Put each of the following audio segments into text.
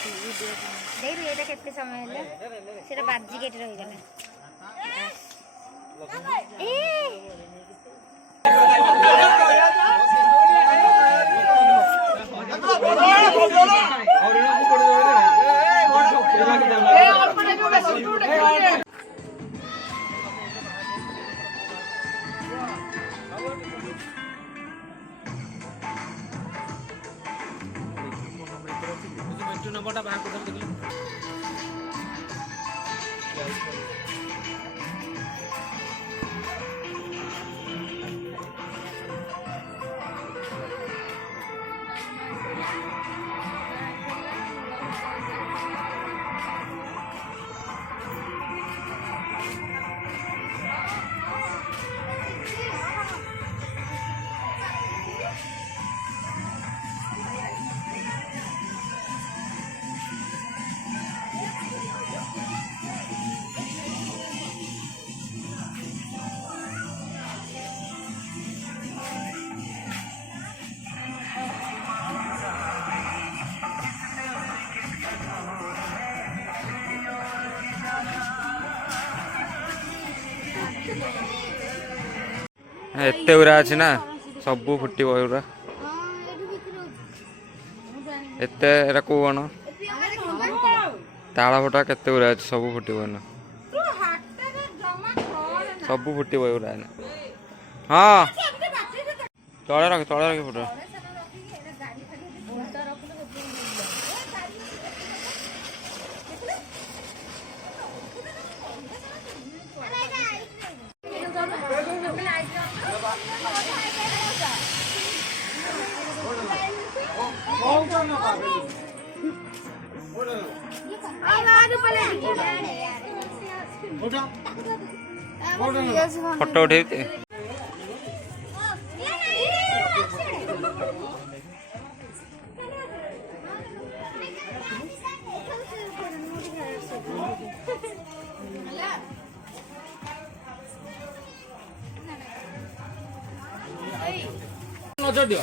देखु ये केते समय है सेटा बाजी गेट रही गला नंबरटा बाहर कर दे एते उरा अछि ना सबु फुटी बउरा एते एरा को बन ताला फटा केते उरा अछि सबु फुटी बन सबु फुटी बउरा हां तळे रख फुटा फोटो उठे नजर दियो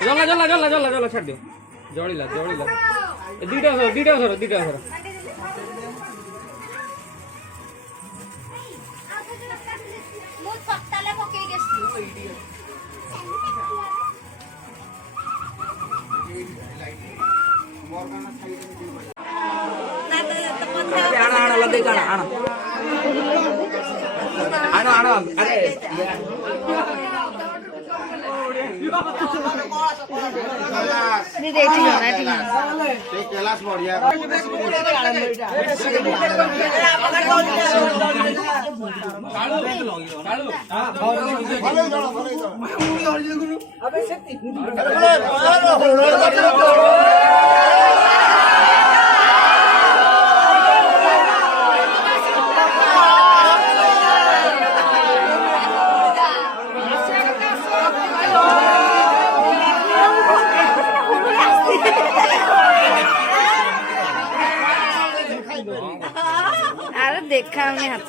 जला जला जला जला जला छाड़ दियो जळिला जळिला दीटा सर कैलाश बढ़िया देखा हमने हाथ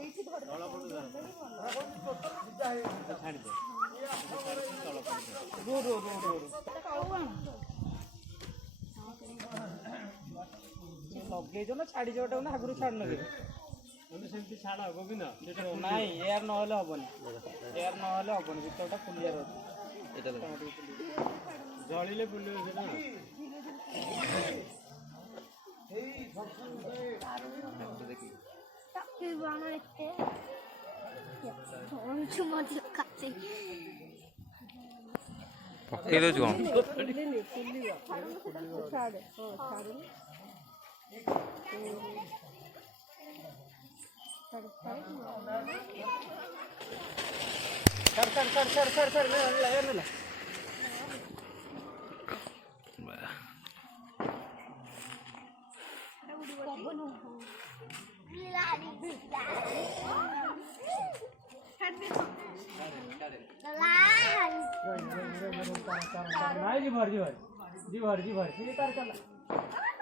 ଏଇଠି ଧର ଲଗେଇଛ ନା ଛାଡ଼ିଛ ଗୋଟେ ନା ଆଗରୁ ଛାଡ଼ିନ କି ସେମିତି ଛାଡ଼ ହବ କି ନା ନାଇଁ ଏୟାର ନହେଲେ ହବନି ଏୟାର ନହେଲେ ହବନି ଭିତରଟା ଫୁଲିବାର ଅଛି ଏଇଟା ଜଳିଲେ ବୁଲିବ ସେଟା ପକେଇ ଦଉଛୁ କଣ नहीं जी भर जी भर जी भर जी भर जी तार चला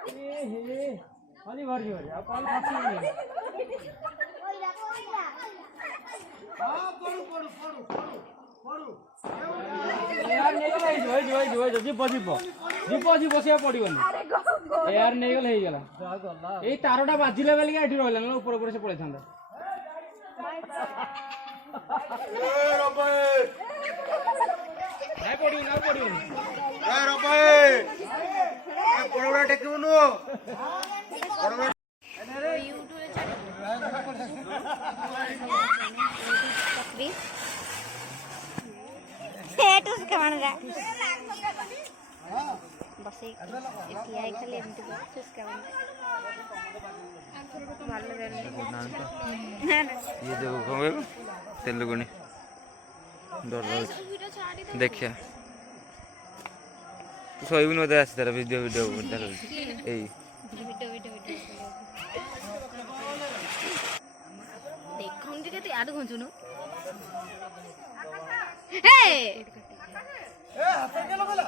ए हे हाँ जी भर अब कौन खाती है यार नहीं गला जो जीप से पड़ोनी यार नहीं गला हे गला ए तारटा बाजिला बेल के रहला ना ऊपर ऊपर से पड़े था नहीं पड़ियो ना पड़ियो ए रबाई ए पड़ोड़ा टेकबनु पड़ोड़ा बस खाली एमती ये देखो तेलुगुनी डर देखिया तू सोईबुन बोधे आसी तार भिडियो भिडियो यही देखुन के याद घुंचुनु हे ए हाथ के लगला